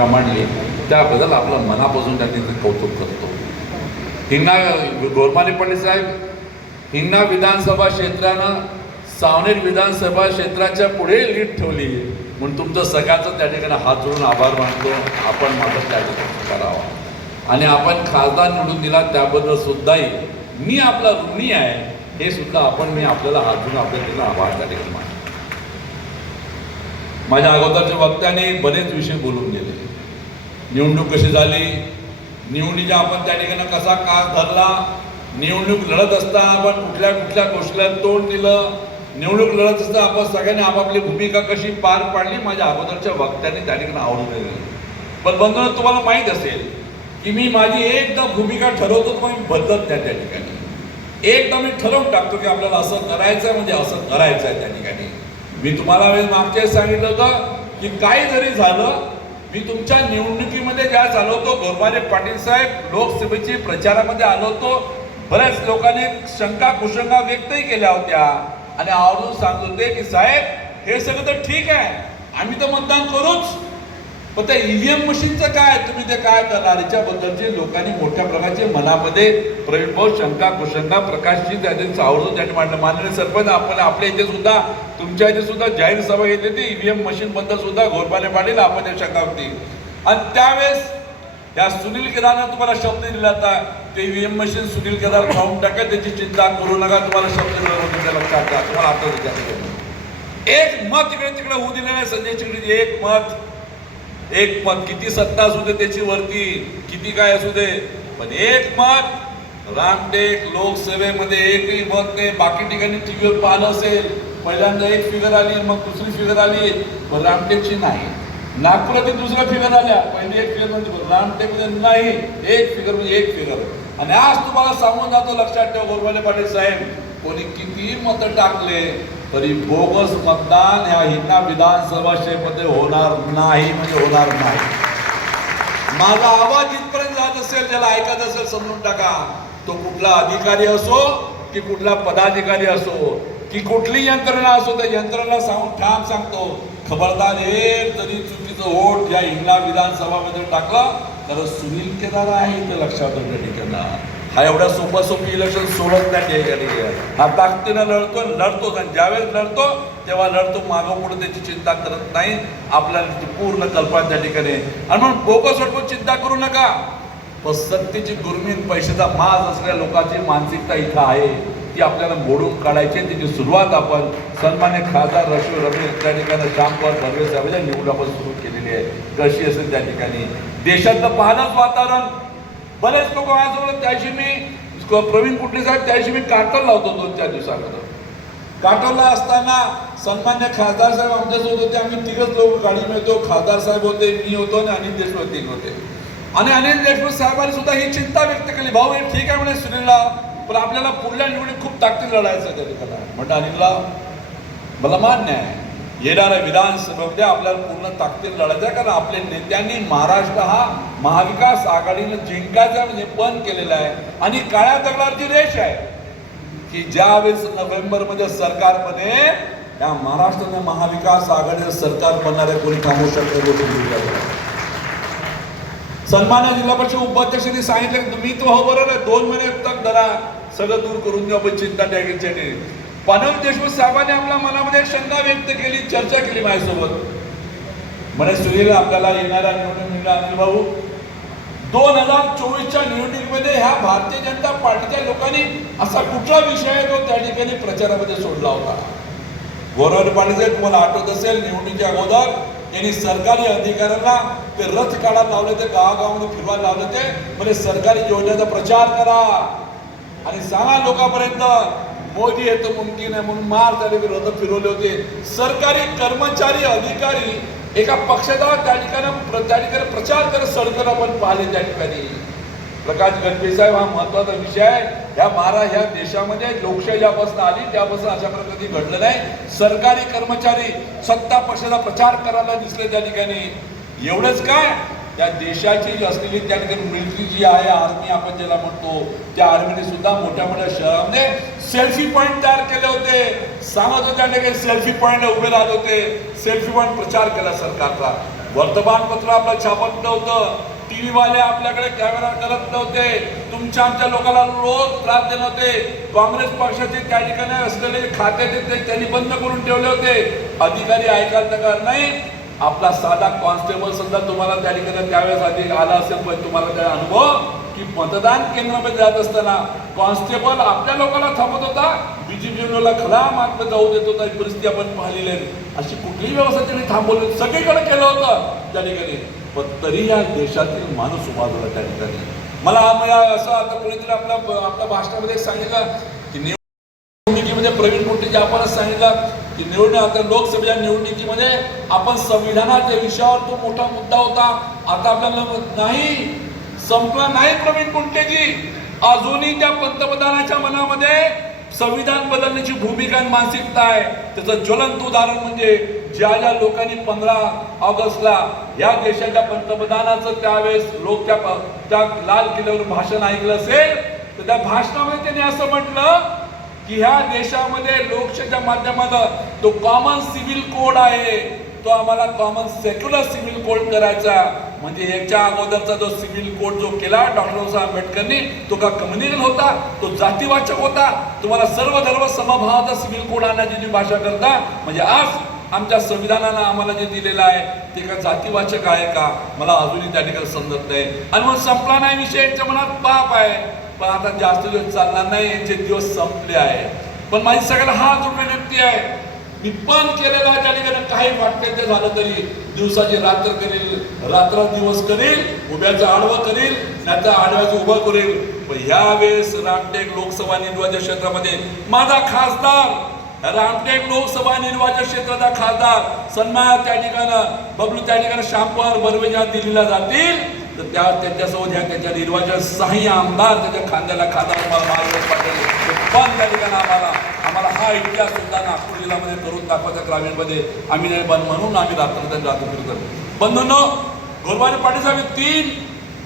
भूमिका मांडली त्याबद्दल आपलं मनापासून त्यांनी कौतुक करतो. हिंगणा गोरमाने पंडित साहेब हिंगणा विधानसभा क्षेत्रानं सावनेर विधानसभा क्षेत्राच्या पुढे लीड ठेवली म्हणून तुमचं सगळ्याचं त्या ठिकाणी हात जोडून आभार मानतो. आपण मात्र त्या ठिकाणी करावा. आणि आपण खासदार निवडून दिला त्याबद्दल सुद्धाही मी आपला ऋणी आहे. हे सुद्धा आपण मी आपल्याला हात जोडून आपल्या ठिकाणी आभार त्या ठिकाणी मानतो. माझ्या अगोदरच्या वक्त्याने बरेच विषय बोलून गेले. निवडणूक कशी झाली? निवडणुकीच्या आपण त्या ठिकाणी कसा कास धरला? निवडणूक लढत असता आपण कुठल्या कुठल्या गोष्टीला तोंड दिलं? निवडणूक लढत असता आपण सगळ्यांनी आपापली भूमिका कशी पार पाडली? माझ्या अगोदरच्या वक्त्यांनी त्या ठिकाणी आवडून दिली पण बंधन तुम्हाला माहीत असेल की मी माझी एकदा भूमिका ठरवतो तर मी बदलत नाही त्या ठिकाणी. एकदा मी ठरवून टाकतो की आपल्याला असं करायचं आहे म्हणजे असं करायचं आहे त्या ठिकाणी. मी तुम्हाला वेळेस मागच्या वेळेस सांगितलं होतं की काही जरी झालं मी तुमच्या निवडणुकीमध्ये ज्या आलो होतो गोरमाने पाटील साहेब लोकसभेची प्रचारामध्ये आलो होतो बऱ्याच लोकांनी शंका कुशंका व्यक्तही केल्या होत्या. आणि आवर्जून सांगत होते की साहेब हे सगळं तर ठीक आहे आम्ही तर मतदान करूच. पण त्या ईव्हीएम मशीनचं काय? तुम्ही ते काय करणार? याच्याबद्दलचे लोकांनी मोठ्या प्रकारचे मनामध्ये प्रवीण भाऊ शंका कुशंका प्रकाशजी त्यांनी आवर्जून त्यांनी मांडलं. माननीय सरपंच आपण आपल्या इथे सुद्धा तुमच्या इथे सुद्धा जाहीर सभा घेतली होती. ईव्हीएम मशीन बद्दल सुद्धा घोरपाने पाटील आपण त्या शंका होती. आणि त्यावेळेस या सुनील केदारनं तुम्हाला शब्द दिला होता ते UM EVM machine Sunil Kedar खाऊन टाका त्याची चिंता करू नका तुम्हाला शब्द दिला लक्षात घ्या तुम्हाला आता एक मत इकडे तिकडे होऊ दिलं नाही संजय चिकडे एक मत. एक मत. किती सत्ता असू दे त्याची वरती किती काय असू दे. पण एक मत रामटेक लोकसभेमध्ये एकही मत नाही. बाकी ठिकाणी टीव्हीवर पाहिलं असेल. पहिल्यांदा एक फिगर आली मग दुसरी फिगर आली. पण रामटेकची नाही. नागपुरातील दुसऱ्या फिगर आल्या. पहिली एक फिगर म्हणजे रामटेकमध्ये नाही. एक फिगर म्हणजे एक फिगर आणि आज तुम्हाला सांगून जातो लक्षात ठेवा गोरवाले पाटील साहेब कोणी किती मतं टाकले तरी बोगस मतदान ह्या हिंगणा विधानसभा क्षेत्रामध्ये होणार नाही म्हणजे होणार नाही. माझा आवाज इथपर्यंत जात असेल ज्याला ऐकत असेल समजून टाका. तो कुठला अधिकारी असो की कुठला पदाधिकारी असो की कुठली यंत्रणा असो त्या यंत्रणा सांगून ठाम सांगतो. खबरदार एक जरी चुकीचं वोट या हिंगणा विधानसभामध्ये टाकलं तर सुनील केदार आहे ते लक्षात त्या ठिकाणी हा एवढ्या सोपा सोपी इलेक्शन सोडत नाही त्या ठिकाणी हा ताकदीनं लढतो लढतो आणि ज्यावेळेस लढतो तेव्हा लढतो मागं पुढे त्याची चिंता करत नाही. आपल्याला त्याची पूर्ण कल्पना त्या ठिकाणी. आणि म्हणून बोकस वाटून चिंता करू नका. पण सत्तेची गुरमीत पैशाचा माज असलेल्या लोकांची मानसिकता इथं आहे. ती आपल्याला मोडून काढायची. आहे. त्याची सुरुवात आपण सन्मान्य खासदार रश्मी रमेश त्या ठिकाणी श्यामपाल बर्वे साहेबांच्या निवडून आपण सुरू केलेली आहे. कशी असेल त्या ठिकाणी? देशातलं पाहणंच वातावरण. बरेच लोक माझ्यासोबत त्याशी मी प्रवीण कुटले साहेब त्याशी मी काटल लावतो दोन चार दिवसाकडं काटोला असताना सन्मान्य खासदार साहेब आमच्यासोबत होते. आम्ही तिघच लोक गाडी मिळतो. खासदार साहेब होते मी होतो आणि अनिल देशमुख तीन होते. आणि अनिल देशमुख साहेबांनी सुद्धा ही चिंता व्यक्त केली. भाऊ हे ठीक आहे म्हणे सुनीलला. पण आपल्याला पुढल्या निवडणूक खूप ताकदीने लढायचं त्या ठिकाणी. म्हणतं अनिलला मला मान्य आहे. येणाऱ्या विधानसभेमध्ये आपल्याला पूर्ण ताकदीने लढायचं आहे. कारण आपल्या नेत्यांनी महाराष्ट्र हा महाविकास आघाडीनं जिंकायचा म्हणजे बंद केलेला आहे. आणि काळ्या दगडावरची रेष आहे. की ज्यावेळेस नोव्हेंबरमध्ये सरकार बने त्या महाराष्ट्राने महाविकास आघाडीचं सरकार बनणारे कोणी थांबू शकते गोष्टी सन्मान्य जिल्हा परिषद उपाध्यक्षांनी सांगितलं की तुम्ही तो हो बरोबर आहे. दोन महिने तक धरा. सगळं दूर करून देऊ आपण चिंता द्यायची पानव देशमुख साहेबांनी आपल्या मनामध्ये शंका व्यक्त केली चर्चा केली माझ्यासोबत. म्हणे सुनील आपल्याला येणाऱ्या निवडणूक मिळणार अनिल भाऊ दोन हजार चोवीसच्या निवडणुकीमध्ये ह्या भारतीय जनता पार्टीच्या लोकांनी असा कुठला विषय आहे तो त्या ठिकाणी प्रचारामध्ये सोडला होता? गोरवर पाटील तुम्हाला आठवत असेल निवडणुकीच्या अगोदर यांनी सरकारी अधिकाऱ्यांना ते रथ काढायला लावले ते गावागावामध्ये फिरवायला लावले ते म्हणजे सरकारी योजनेचा प्रचार करा. आणि सहा लोकांपर्यंत मोदी हे तर मुमकिन आहे म्हणून मार झाले विरोध फिरवले होते. सरकारी कर्मचारी अधिकारी एका पक्षाचा त्या ठिकाणी त्या ठिकाणी प्रचार करत सडकर आपण पाहिले त्या ठिकाणी. प्रकाश गणपती साहेब हा महत्त्वाचा विषय आहे. ह्या महाराज ह्या देशामध्ये लोकशाही ज्यापासून आली त्यापासून अशा प्रकारे घडलं नाही. सरकारी कर्मचारी सत्ता पक्षाचा प्रचार करायला दिसले त्या ठिकाणी. एवढंच काय? त्या देशाची जी असलेली त्या ठिकाणी मिलिटरी जी आहे आर्मी आपण ज्याला म्हणतो त्या आर्मीने सुद्धा मोठ्या मोठ्या शहरामध्ये सेल्फी पॉईंट तयार केले होते. सांगत होते त्या ठिकाणी सेल्फी पॉईंट उभे राहत होते. सेल्फी पॉईंट प्रचार केला सरकारचा. वर्तमानपत्र आपलं छापत नव्हतं. टीव्ही वाले आपल्याकडे कॅमेरा करत नव्हते. तुमच्या आमच्या लोकांना रोज त्रास देत होते. काँग्रेस पक्षाचे त्या ठिकाणी असलेले खाते ते त्यांनी बंद करून ठेवले होते. अधिकारी ऐकायला तयार नाही. आपला साधा कॉन्स्टेबल सुद्धा तुम्हाला त्या ठिकाणी त्यावेळेस आधी आला असेल पण तुम्हाला त्या अनुभव की मतदान केंद्रामध्ये जात असताना कॉन्स्टेबल आपल्या लोकांना थांबत होता बीजेपीला खरा मार्ग जाऊ देत होता ही परिस्थिती आपण पाहिलेली आहे. अशी कुठलीही व्यवस्था त्यांनी थांबवली सगळीकडे केलं होतं त्या ठिकाणी. पण तरी या देशातील माणूस उभा झाला त्या ठिकाणी. मला मला असं आता कोणीतरी आपल्या आपल्या भाषणामध्ये सांगितलं की निवडणुकीमध्ये प्रवीण कुर्टीजी आपणच सांगितलं की निवडणूक आता लोकसभेच्या निवडणुकीमध्ये आपण संविधानाच्या विषयावर तो मोठा मुद्दा होता. आता आपल्याला नाही. संपला नाही प्रवीण कुंटेजी. अजूनही त्या पंतप्रधानाच्या मनामध्ये संविधान बदलण्याची भूमिका आणि मानसिकता आहे. त्याचं ज्वलंत उदाहरण म्हणजे ज्या ज्या लोकांनी पंधरा ऑगस्टला या देशाच्या पंतप्रधानाचं त्यावेळेस लोक त्या त्या लाल किल्ल्यावर भाषण ऐकलं असेल तर त्या भाषणामध्ये त्यांनी असं म्हटलं की ह्या देशामध्ये लोकशाहीच्या माध्यमातून तो कॉमन सिव्हिल कोड आहे तो आम्हाला कॉमन सेक्युलर सिव्हिल कोड करायचा. म्हणजे याच्या अगोदरचा जो सिव्हिल कोड जो केला डॉक्टर बाबासाहेब आंबेडकरनी तो का कम्युनिकल होता? तो जातीवाचक होता? तुम्हाला सर्व धर्म समभावाचा सिव्हिल कोड आणण्याची जी भाषा करता म्हणजे आज आमच्या संविधानानं आम्हाला जे दिलेलं आहे ते का जातीवाचक आहे का? मला अजूनही त्या ठिकाणी समजत नाही. आणि मग संपला नाही विषय यांच्या मनात पाप आहे. पण आता जास्त दिवस चालणार नाही यांचे दिवस संपले आहे पण माझी सगळ्याला हा जोडणे विनंती आहे. मी पण केलेला आहे त्या ठिकाणी काही वाटते ते झालं तरी दिवसाची रात्र करील रात्र दिवस करील उभ्याचं आडवं करील त्याचा आडव्याचं उभं करेल. पण यावेळेस रामटेक लोकसभा निर्वाचन क्षेत्रामध्ये माझा खासदार रामटेक लोकसभा निर्वाचन क्षेत्राचा खासदार सन्मान त्या ठिकाणं बबलू त्या ठिकाणी श्यामपवार बर्वेजा दिल्लीला जातील. तर त्या त्यांच्यासोबत ह्या त्यांच्या निर्वाचन सहाय्य आमदार त्याच्या खांद्याला खांदा महाराज पाटील. पण त्या ठिकाणी आम्हाला आम्हाला हा इतिहास सुद्धा नागपूर जिल्ह्यामध्ये करून दाखवायचा ग्रामीणमध्ये. आम्ही नाही बंद म्हणून आम्ही रात्र जातो फिरतो. बंधून गोरवाने पाटील साहेब तीन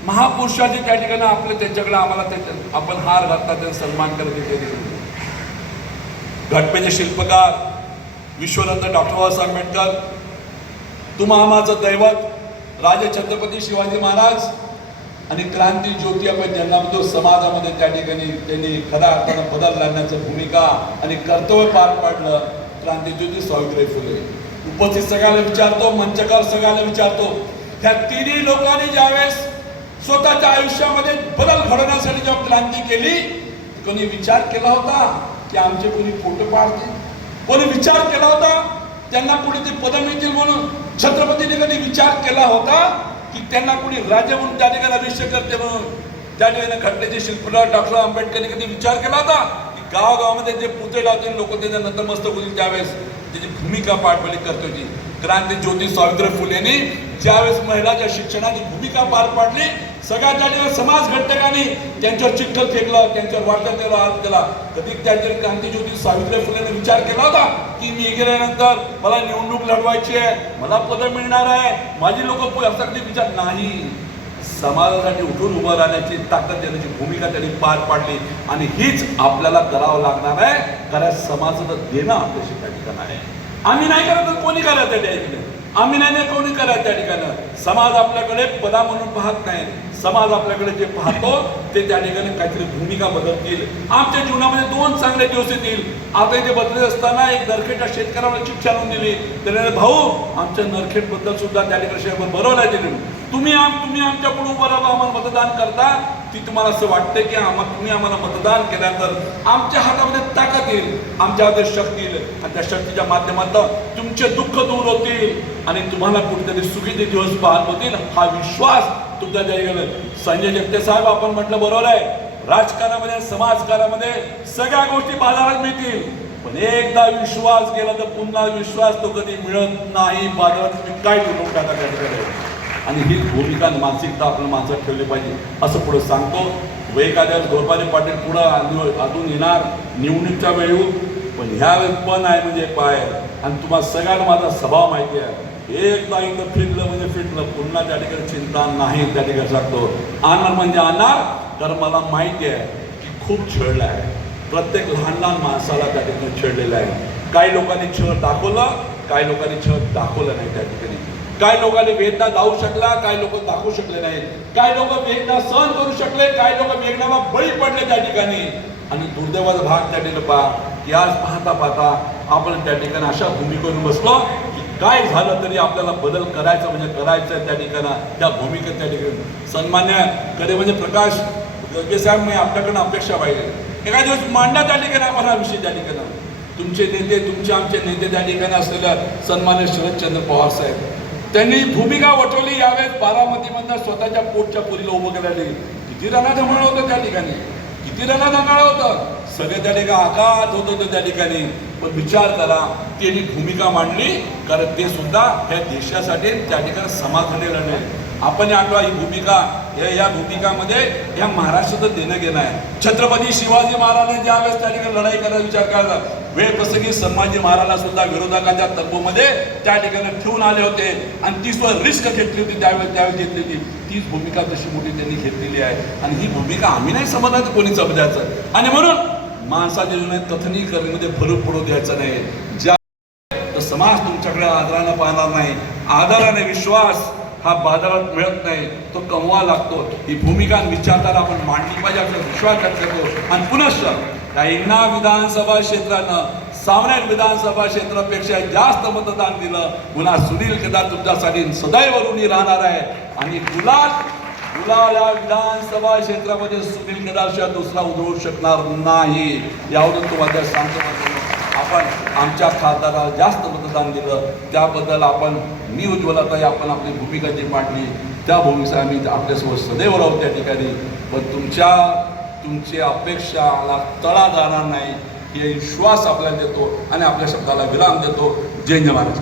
महापुरुषाचे त्या ठिकाणी आपले त्यांच्याकडे आम्हाला त्याच्या आपण हार घातला त्यांचा सन्मान करत घटपेचे शिल्पकार विश्वरत्न डॉक्टर बाबासाहेब आंबेडकर तुम्हा आम्हाचं दैवत राजे छत्रपती शिवाजी महाराज आणि क्रांती ज्योती आपण ज्यांना म्हणतो समाजामध्ये त्या ठिकाणी त्यांनी खऱ्या अर्थानं बदल आणण्याचं भूमिका आणि कर्तव्य पार पाडलं क्रांती ज्योती सावित्री फुले. उपस्थित सगळ्याला विचारतो मंचकार सगळ्याला विचारतो त्या तिन्ही लोकांनी ज्यावेळेस स्वतःच्या आयुष्यामध्ये बदल घडवण्यासाठी जेव्हा क्रांती केली कोणी विचार केला होता की आमचे कोणी फोटो पाडतील? कोणी विचार केला होता त्यांना कुठे ते पद मिळतील म्हणून? छत्रपतीने कधी विचार केला होता की त्यांना कोणी राजा म्हणून त्या ठिकाणी अभिषेक करते म्हणून. त्या ठिकाणी घटनेचे शिल्पकार डॉक्टर आंबेडकरने कधी विचार केला होता? की गावागावामध्ये जे पुतळे लावतील लोक त्याच्या नतमस्तक होतील त्यावेळेस. त्याची भूमिका पाठवली करतो क्रांती ज्योती सावित्री फुलेंनी ज्यावेळेस महिलाच्या शिक्षणाची भूमिका पार पाडली सगळ्या त्या समाज घटकांनी त्यांच्यावर चिठ्ठल फेकलं त्यांच्यावर वाटत केला हात केला. कधी त्यांच्या क्रांती ज्योती सावित्री फुलेने विचार केला होता की मी गेल्यानंतर मला निवडणूक लढवायची आहे मला पद मिळणार आहे माझी लोक असा कधी विचार नाही. समाजासाठी उठून उभं राहण्याची ताकद देण्याची भूमिका त्यांनी पार पाडली आणि हीच आपल्याला करावं लागणार आहे. कारण समाजाला देणं आपल्याशी त्या ठिकाण आहे. आम्ही नाही करत तर कोणी करा त्या ठिकाणी? आम्ही नाही नाही कोणी करा त्या ठिकाणी? समाज आपल्याकडे पदा म्हणून पाहत नाही. समाज आपल्याकडे जे पाहतो ते त्या ठिकाणी काहीतरी भूमिका बदलतील. आमच्या जीवनामध्ये दोन चांगले दिवस येतील. आता इथे बदलत असताना एक नरखेडच्या शेतकऱ्याला चिठ्ठी आणून दिली. त्याने भाऊ आमच्या नरखेटबद्दल सुद्धा त्या ठिकाणी बरोबर आहे दिली तुम्ही आम तुम्ही आमच्या पुढे उभं राहा आम्हाला मतदान करता. ती तुम्हाला असं वाटतं की आम्हा तुम्ही आम्हाला मतदान केल्यानंतर आमच्या हातामध्ये ताकद येईल आमच्या हातात शक्ती येईल. आणि त्या शक्तीच्या माध्यमातून तुमचे दुःख दूर होतील आणि तुम्हाला कुठेतरी सुखीचे दिवस पाहत होतील हा विश्वास तुमच्या त्या संजय जगते साहेब आपण म्हटलं बरोबर आहे. राजकारणामध्ये समाजकारणामध्ये सगळ्या गोष्टी बाजारात मिळतील. पण एकदा विश्वास गेला तर पुन्हा विश्वास तो कधी मिळत नाही. बाजारात तुम्ही काय करू टाका आणि ही भूमिका मानसिकता आपण माणसात ठेवली पाहिजे. असं पुढे सांगतो. व एखाद्या वेळेस गोरपाले पाटील पुढं अजून अजून येणार निवडणुकीच्या वेळी. पण ह्या वेळेस पण आहे म्हणजे पाय. आणि तुम्हाला सगळ्यांना माझा स्वभाव माहिती आहे. एकदा इथं फिरलं म्हणजे फिरलं. पुन्हा त्या ठिकाणी चिंता नाही त्या ठिकाणी सांगतो. आणणार म्हणजे आणणार. तर मला माहिती आहे की खूप छळलं आहे. प्रत्येक लहान लहान माणसाला त्या ठिकाणी छेडलेलं आहे. काही लोकांनी छळ दाखवलं काही लोकांनी छळ दाखवलं नाही त्या ठिकाणी. काही लोकांनी वेदना जाऊ शकला काही लोक दाखवू शकले नाही काही लोक वेदना सहन करू शकले काही लोक वेदनाला बळी पडले त्या ठिकाणी. आणि दुर्दैवाचा भाग त्या ठिकाणी पहा की आज पाहता पाहता आपण त्या ठिकाणी अशा भूमिकेवर बसलो की काय झालं तरी आपल्याला बदल करायचा म्हणजे करायचं त्या ठिकाणी त्या भूमिकेत त्या ठिकाणी. सन्मान्य कधी म्हणजे प्रकाश जे साहेब मी आपल्याकडनं अपेक्षा पाहिजे एका दिवस मांडा त्या ठिकाणी आपण हा विषय त्या ठिकाणी. तुमचे नेते तुमचे आमचे नेते त्या ठिकाणी असलेल्या सन्मान्य शरदचंद्र पवार साहेब. त्यांनी भूमिका वटवली. यावेळेस बारामतीमधनं स्वतःच्या पोटच्या पुरीला उभं केलेली किती रणाधमळ होतं त्या ठिकाणी? किती रणाधमळ होतं? सगळे त्या ठिकाणी आकात होत होतं त्या ठिकाणी. पण विचार करा त्यांनी भूमिका मांडली कारण ते सुद्धा या देशासाठी त्या ठिकाणी समाधानी लढले आपण आठवा ही भूमिका या या भूमिकामध्ये या महाराष्ट्राचं देणं घेणं आहे. छत्रपती शिवाजी महाराजांनी ज्यावेळेस त्या ठिकाणी लढाई करायचा विचार करायचा वेळ प्रसंगी संभाजी महाराजांना सुद्धा विरोधकाच्या तंबूमध्ये त्या ठिकाणी ठेवून आले होते. आणि ती सुद्धा रिस्क घेतली होती त्यावेळेस त्यावेळेस घेतली होती. तीच भूमिका तशी मोठी त्यांनी घेतलेली आहे. आणि ही भूमिका आम्ही नाही समजायचं कोणी समजायचं. आणि म्हणून माणसाच्या जीवनात कथनीकरणमध्ये फरक पडू द्यायचा नाही. ज्या समाज तुमच्याकडे आदरानं पाहणार नाही. आदराने विश्वास हा बाजारात मिळत नाही तो कमवा लागतो. ही भूमिका विचारताना आपण मांडली पाहिजे आपला विश्वास व्यक्त करतो आणि पुनश्च या विधानसभा क्षेत्रानं सामान्य विधानसभा क्षेत्रापेक्षा जास्त मतदान दिलं. पुन्हा सुनील केदार तुमच्यासाठी सदैव ऋणी राहणार आहे. आणि गुलाल गुलाल या विधानसभा क्षेत्रामध्ये सुनील केदारशिवाय दुसरा उधळू शकणार नाही. यावरून तुम्हाला सांगतो. आपण आमच्या खासदाराला जास्त मतदान दिलं त्याबद्दल आपण मी उज्ज्वलाताई आपण आपली भूमिका जी मांडली त्या भूमिका आम्ही आपल्यासोबत सदैव राहू त्या ठिकाणी. पण तुमच्या तुमची अपेक्षाला तळा जाणार नाही हे विश्वास आपल्याला देतो आणि आपल्या शब्दाला विराम देतो. जय जय महाराज.